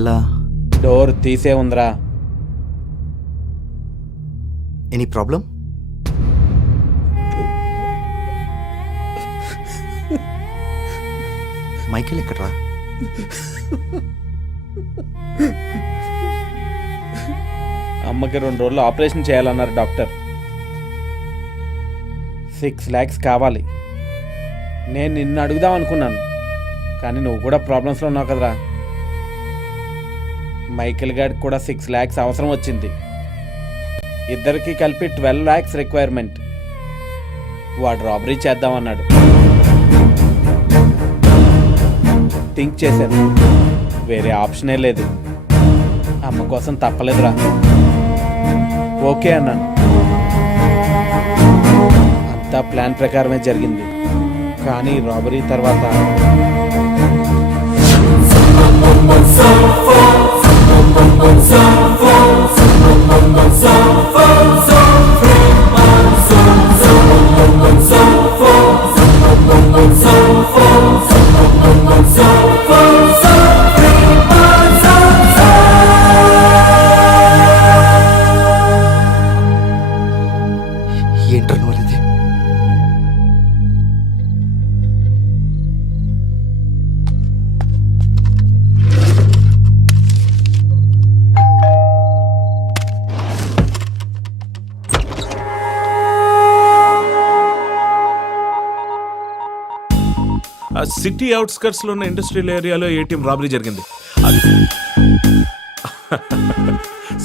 నువ్వెలా? డోర్ తీసే ఉందిరా. Any problem? మైకేల్ ఎక్కడ్రా? అమ్మకి 2 రోజులు ఆపరేషన్ చేయాలన్నారు డాక్టర్. 6 lakhs కావాలి. నేను నిన్ను అడుగుదాం అనుకున్నాను, కానీ నువ్వు కూడా ప్రాబ్లమ్స్లో ఉన్నావు కదరా. మైకేల్ గారికి కూడా 6 lakhs అవసరం వచ్చింది. ఇద్దరికి కలిపి 12 lakhs రిక్వైర్మెంట్. వాడు రాబరీ చేద్దామన్నాడు. థింక్ చేశాను, వేరే ఆప్షనే లేదు. అమ్మ కోసం తప్పలేదురా. ఓకే అన్నాను. అంతా ప్లాన్ ప్రకారమే జరిగింది. కానీ రాబరీ తర్వాత ఏంటర్ నువ్వు? సిటీ అవుట్స్కర్ట్స్ లో ఉన్న ఇండస్ట్రియల్ ఏరియాలో ఏటీఎం రాబరీ జరిగింది.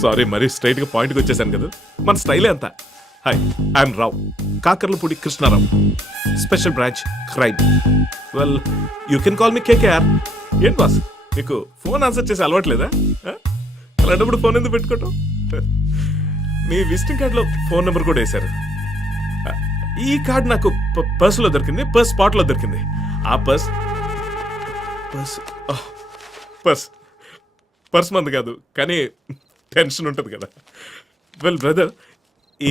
సారీ, మరీ స్ట్రైట్ గా పాయింట్కి వచ్చేసాను కదా. మన స్టైలే అంతా. Hi, I'm Rao, Kakarlapudi Krishnarao, special branch crime. Well, you can call me K K R. ఏంటి బాస్, మీకు ఫోన్ ఆన్సర్ చేసి అలవాట్లేదా? అలాంటప్పుడు ఫోన్ ఎందుకు పెట్టుకోవటం? మీ విజిటింగ్ కార్డులో ఫోన్ నెంబర్ కూడా వేశారు. ఈ కార్డు నాకు పర్సులో దొరికింది, పర్స్ స్పాట్లో దొరికింది. ఆ పర్స్ పర్స్ మంది కాదు, కానీ టెన్షన్ ఉంటుంది కదా. వెల్ బ్రదర్,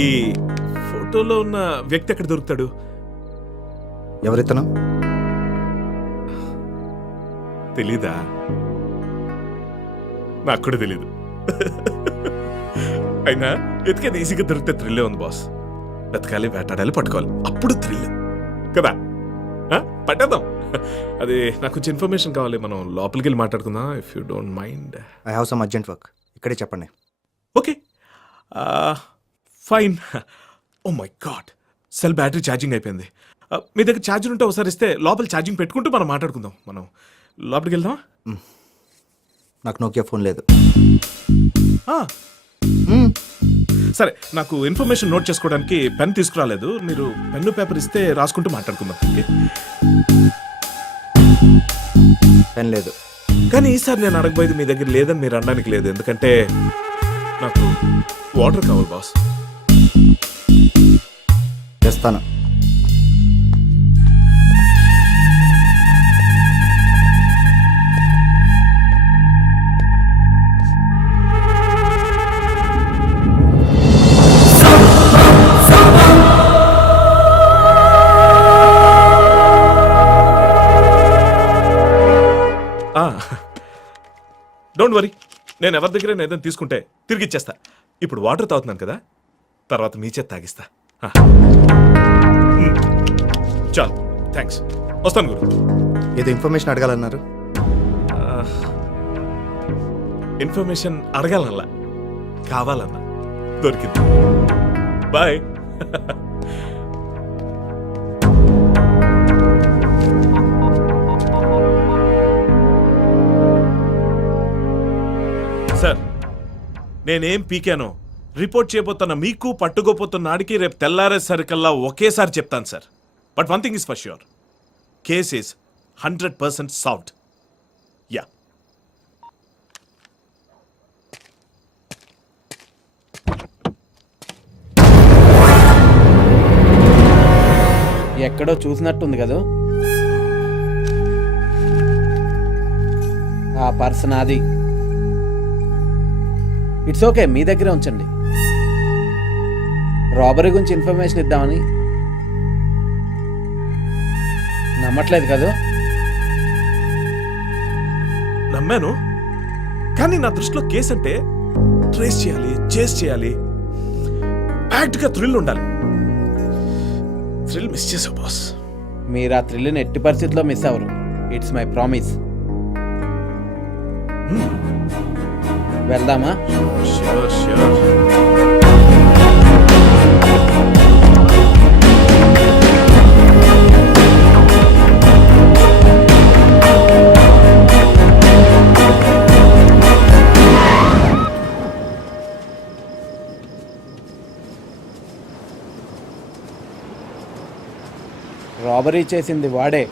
ఈ ఫోటోలో ఉన్న వ్యక్తి ఎక్కడ దొరుకుతాడు? ఎవరితను? తెలీదా? నాకు కూడా తెలీదు. అయినా ఎతికేది ఈజీగా దొరికితే థ్రిల్లే ఉంది బాస్. వెతకాలి, వేటాడాలి, పట్టుకోవాలి, అప్పుడు థ్రిల్ కదా. పట్టేద్దాం. అది నాకు కొంచెం ఇన్ఫర్మేషన్ కావాలి. మనం లోపలికి వెళ్ళి మాట్లాడుకుందాం, if you don't mind. I have some urgent work. ఇక్కడే చెప్పండి. Okay, fine. Oh my God, cell battery charging అయిపోయింది. మీ దగ్గర ఛార్జర్ ఉంటే ఒకసారి ఇస్తే లోపల ఛార్జింగ్ పెట్టుకుంటూ మనం మాట్లాడుకుందాం. మనం లోపలికి వెళ్దామా? నాకు నోకియా ఫోన్ లేదు. సరే, నాకు ఇన్ఫర్మేషన్ నోట్ చేసుకోవడానికి పెన్ తీసుకురాలేదు. మీరు పెన్ను పేపర్ ఇస్తే రాసుకుంటూ మాట్లాడుకుందాం. పెన్ లేదు. కానీ ఈసారి నేను అడగబోయేది మీ దగ్గర లేదని మీరు అనడానికి లేదు, ఎందుకంటే నాకు వాటర్ కావాలి బాస్. తెస్తాను. డోంట్ వరీ, నేను ఎవరి దగ్గర ఏదైనా తీసుకుంటే తిరిగి ఇచ్చేస్తా. ఇప్పుడు వాటర్ తాగుతున్నాను కదా, తర్వాత మీ చేత తాగిస్తా. చాలు, థ్యాంక్స్. వస్తాను గురు. ఏదో ఇన్ఫర్మేషన్ అడగాలన్నారు. ఇన్ఫర్మేషన్ అడగాలన్నా, కావాలన్నా దొరికింది. బాయ్. సార్, నేనేం పీకానో రిపోర్ట్ చేయబోతున్న మీకు, పట్టుకోపోతున్న నాడికి రేపు తెల్లారేసరికల్లా ఒకేసారి చెప్తాను sir. But one thing is for sure, case is 100% solved. Yeah. ఎక్కడో చూసినట్టుంది కదా. ఆ పర్స్ నాది. ఇట్స్ ఓకే, మీ దగ్గరే ఉంచండి. రాబరీ గురించి ఇన్ఫర్మేషన్ ఇద్దామని. నమ్మట్లేదు కదా? నమ్మాను, కానీ నా దృష్టిలో కేసు అంటే ట్రేస్ చేయాలి, చేస్ చేయాలి, ప్యాక్ట్గా థ్రిల్ ఉండాలి. థ్రిల్ మిస్ చేసావు బాస్. మీరు ఆ థ్రిల్ని ఎట్టి పరిస్థితుల్లో మిస్ అవ్వరు. It's my promise. వెళ్దామా? Sure sure. రాబరీ చేసింది వాడే.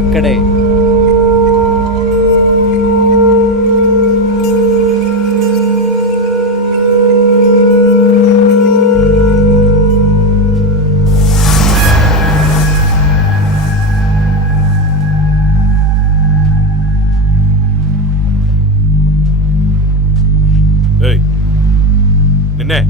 అక్కడే. ఏయ్, నిన్నే.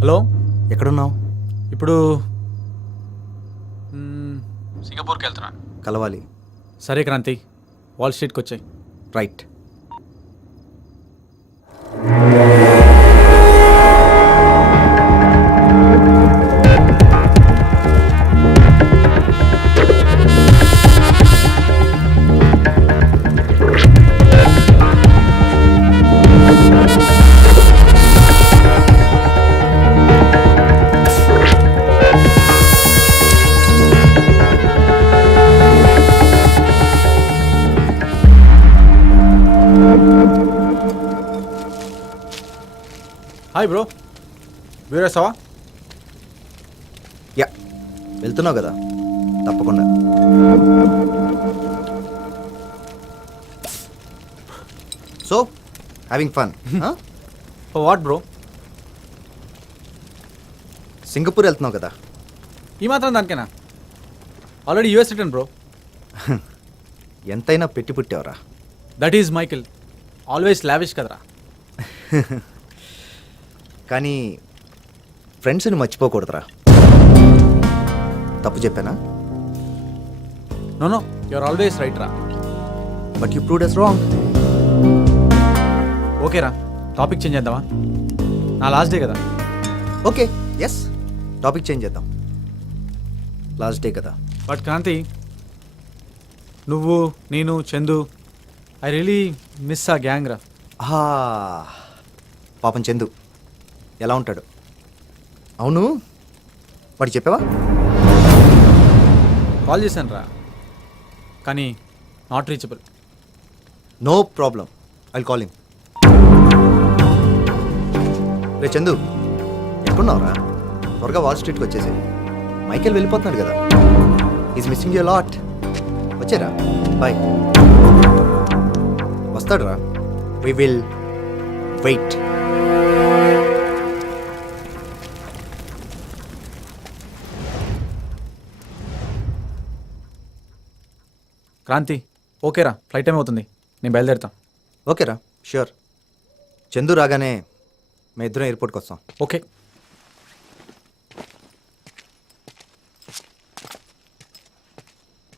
హలో, ఎక్కడున్నావు? ఇప్పుడు సింగపూర్కి వెళ్తున్నాను. కలవాలి. సరే క్రాంతి, వాల్ స్ట్రీట్కి వచ్చాయి. రైట్. హాయ్ బ్రో, వీరేసావా? యా, వెళ్తున్నావు కదా, తప్పకుండా. So having fun? What bro? Singapore వెళ్తున్నావు కదా? ఈ మాత్రం దానికేనా? Already US return bro. ఎంతైనా పెట్టి పుట్టావురా. That is Michael, always lavish కదరా. కానీ ఫ్రెండ్స్ని మర్చిపోకూడదురా. తప్పు చెప్పానా? No no, you're always right రా. But you proved us wrong. Okay రా, టాపిక్ చేంజ్ చేద్దామా? నా లాస్ట్ డే కదా. ఓకే, ఎస్, టాపిక్ చేంజ్ చేద్దాం. లాస్ట్ డే కదా. బట్ క్రాంతి, నువ్వు, నేను, చందు, ఐ రియలీ మిస్ ఆ గ్యాంగ్ రా. పాపం చందు ఎలా ఉంటాడు? అవును, వాడు చెప్పావా? కాల్ చేశాను రా, కానీ not reachable. No problem, I call him. రే చందు, ఎక్కడున్నావురా? త్వరగా వాల్ స్ట్రీట్కి వచ్చేసి. మైకేల్ వెళ్ళిపోతున్నాడు కదా, ఈజ్ మిస్సింగ్ యూ లాట్. వచ్చారా? బాయ్. వస్తాడు రా, వి విల్ వెయిట్. క్రాంతి, ఓకేరా, ఫ్లైట్ టైం అవుతుంది, నేను బయలుదేరుతాం. ఓకేరా, ష్యూర్. చందు రాగానే మేము ఇద్దరం ఎయిర్పోర్ట్కి వస్తాం. ఓకే.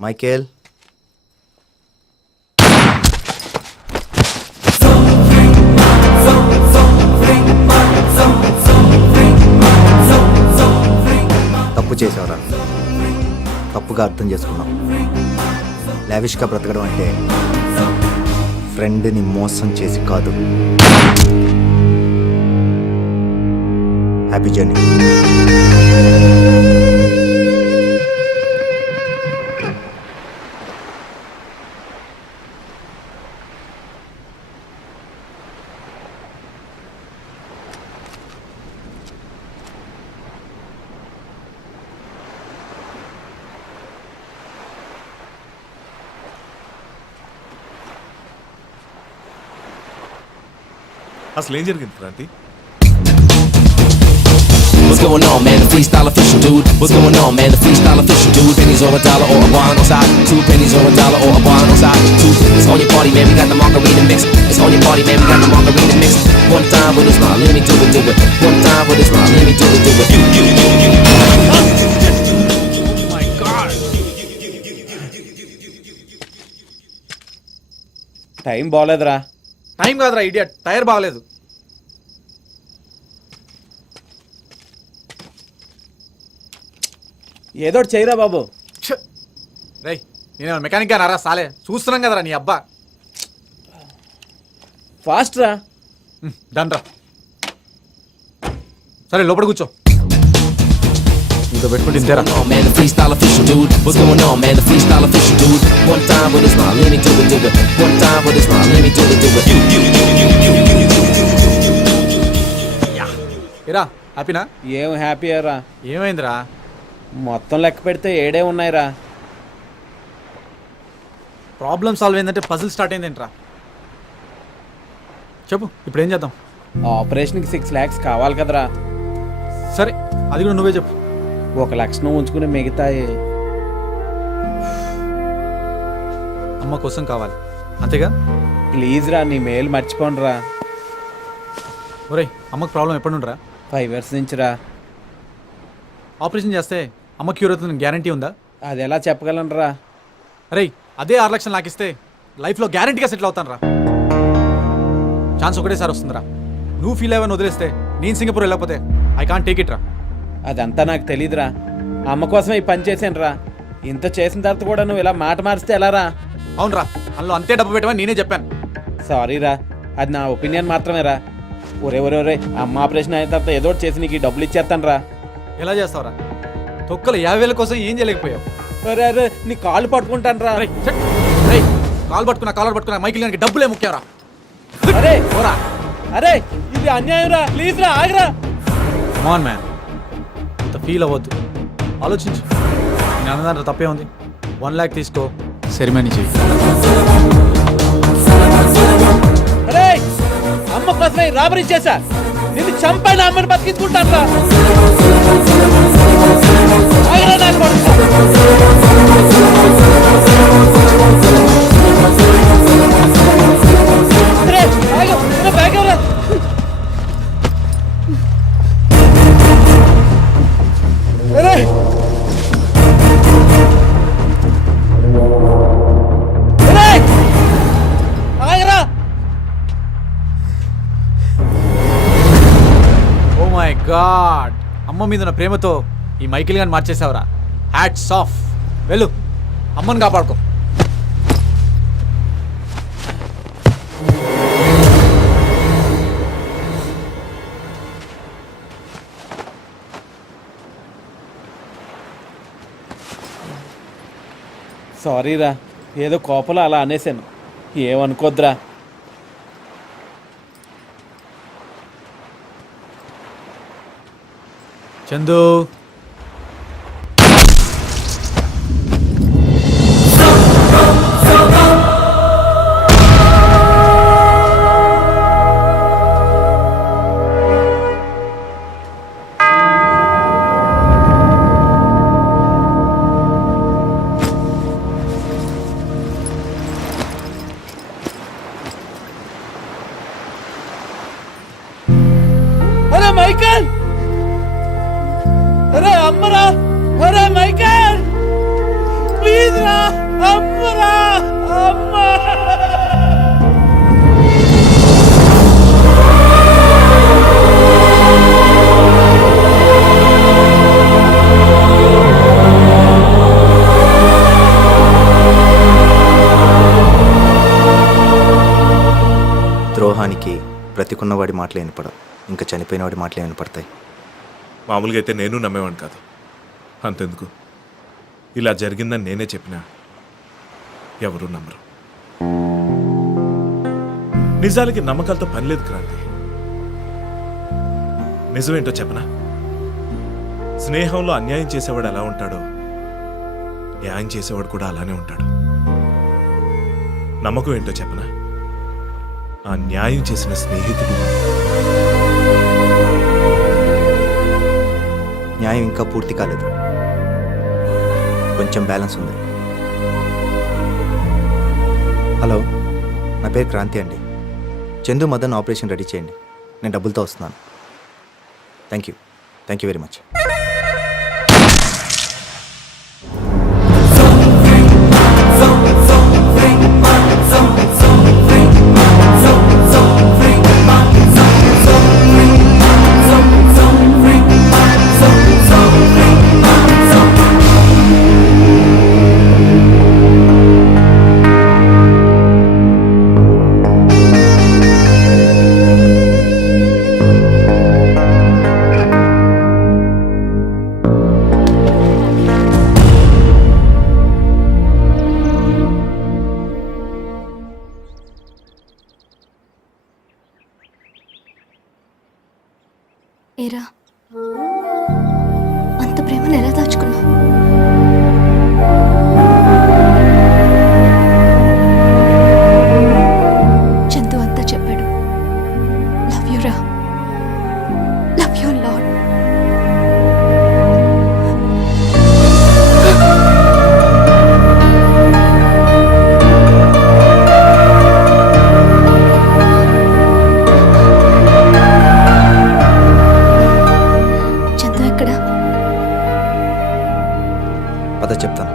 మైకేల్, తప్పు చేసావురా, తప్పుగా అర్థం చేసుకున్నాం. లావిష్గా బ్రతకడం అంటే ఫ్రెండ్ని మోసం చేసి కాదు. Happy journey. అసలు ఏం జరిగింది Kranti? What's going on, man? The freestyle official, dude. What's going on, man? The freestyle official, dude. Pennies or a dollar or a bar on side. 2 pennies or a dollar or a bar on side. 2. It's on your party, man. We got the margarita mix. It's on your party, man. We got the margarita mix. One time with a smile, let me do it, do it. One time with a smile, let me do it, do it. You. Time బాగోలేదురా. Time కాదురా idiot, tyre బాగలేదు. ఏదో ఒకటి చేయరా బాబు. రే నేను mechanic గా నారా సాలే, చూస్తున్నాం కదరా నీ అబ్బా. ఫాస్ట్ రా. డన్ రా. సరే లోపల కూర్చో. ఇంకా పెట్టుకుంటే ఇంతేరా. What's going on, man? The freestyle official, dude. What's going on, man? The freestyle official, dude. One time with a smile, let me do it, do it. One time with a smile, let me do it, do it. ఏరా హ్యాపీనా? ఏం happy రా. ఏమైందిరా? మొత్తం లెక్క పెడితే 7 ఉన్నాయిరా. Problem solve అయిందంటే puzzle start అయిందేంట్రా? చెప్పు ఇప్పుడు ఏం చేద్దాం? ఆపరేషన్కి 6 lakhs కావాలి కదరా. సరే అది కూడా నువ్వే చెప్పు. 1 లక్షను ఉంచుకుని మిగతాయి అమ్మ కోసం కావాలి అంతేగా? ప్లీజ్ రా, నీ మేలు మర్చిపోండి రా. ఒరేయ్ అమ్మకు ప్రాబ్లం ఎప్పటి నుండిరా? 5 years నుంచి రా. ఆపరేషన్ చేస్తే అమ్మ క్యూర్ అవుతుంది గ్యారంటీ ఉందా? అది ఎలా చెప్పగలను రా. అరే అదే 6 లక్షలు నాకు ఇస్తే లైఫ్లో గ్యారంటీగా సెటిల్ అవుతాను రా. ఛాన్స్ ఒకటేసారి వస్తుందిరా. నువ్వు ఫీల్ అయ్యని వదిలేస్తే నేను సింగపూర్ వెళ్ళకపోతే ఐ కాంట్ టేక్ ఇట్ రా. అదంతా నాకు తెలీదురా. అమ్మ కోసమే ఈ పని చేశాను రా. ఇంత చేసిన తర్వాత కూడా నువ్వు ఇలా మాట మారిస్తే ఎలా రా? అవునరా, అందులో అంతే డబ్బు పెట్టమని నేనే చెప్పాను. సారీ రా, అది నా ఒపీనియన్ మాత్రమే రా. ఒరే అమ్మ ఆపరేషన్ అయిన తర్వాత ఏదో ఒకటి చేసి నీకు ఈ డబ్బులు ఇచ్చేస్తాను రా. ఎలా చేస్తావురా? తొక్కలు 50,000 కోసం ఏం చేయలేకపోయావు. అరే నీ కాళ్ళు పట్టుకుంటాను రా. కాలు పట్టుకున్నా మైకిల్ గారికి డబ్బులే ముఖ్యంరా. అరే పోరా. అరే ఇది అన్యాయం రా. ప్లీజ్ రా, ఆగరా. మాన్ మ్యాన్, అంత ఫీల్ అవ్వద్దు, ఆలోచించు. నేను అన్నదాంట్లో తప్పే ఉంది. 1 lakh తీసుకో, సెరిమనీ చెయ్యి. అరే అమ్మ కోసమే రాబరీ చేశా. నిన్ను చంపైన అమ్మని బతికించుకుంటాను రా. ఆగరా నాకు కొడుకు. అరే ఆగు, నా బ్యాగ్ ఎవరా? అరే ఆగరా. ఓ మై గాడ్, అమ్మ మీద ఉన్న ప్రేమతో ఈ మైకిల్ గాని మార్చేసావురా. Hats off. వెళ్ళు, అమ్మని కాపాడుకో. సారీ రా, ఏదో కోపంలో అలా అనేసాను. ఏమనుకోద్దురా. చందు, అరే మైకల్, అరే అమ్మరా, అరే మైకల్ ప్లీజ్ రా, అమ్మరా, అమ్మ. ద్రోహానికి బ్రతికున్నవాడి మాటలు వినపడవు, ఇంకా చనిపోయినవాడి మాటలు వినపడతాయి. మామూలుగా అయితే నేను నమ్మేవాడిని కాదు. అంతెందుకు, ఇలా జరిగిందని నేనే చెప్పినా ఎవరు నమ్మరు. నిజాలకి నమ్మకాలతో పని లేదు క్రాంతి. నిజమేంటో చెప్పనా? స్నేహంలో అన్యాయం చేసేవాడు ఎలా ఉంటాడో న్యాయం చేసేవాడు కూడా అలానే ఉంటాడు. నమ్మకం ఏంటో చెప్పనా? ఆ న్యాయం చేసిన స్నేహితుడు. న్యాయం ఇంకా పూర్తి కాలేదు, కొంచెం బ్యాలెన్స్ ఉంది. హలో, నా పేరు క్రాంతి అండి. చందు మదన్ ఆపరేషన్ రెడీ చేయండి, నేను డబ్బులతో వస్తున్నాను. Thank you very much. ఏరా, అంత ప్రేమను ఎలా దాచుకున్నావు? చందు అంతా చెప్పాడు. లవ్ యూ రా, లవ్ యూ లాట్. చందు ఎక్కడా? పద చెప్తాను.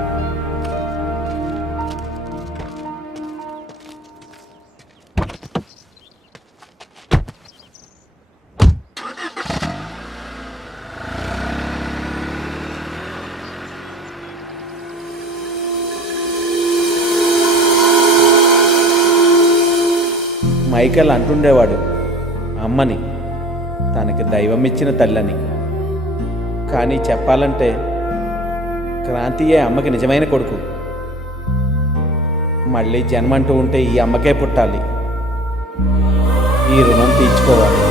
మైకేల్ అంటుండేవాడు అమ్మని తనకి దైవం ఇచ్చిన తల్లని. కానీ చెప్పాలంటే క్రాంతియే అమ్మకి నిజమైన కొడుకు. మళ్ళీ జన్మంటూ ఉంటే ఈ అమ్మకే పుట్టాలి, ఈ రుణం తీర్చుకోవాలి.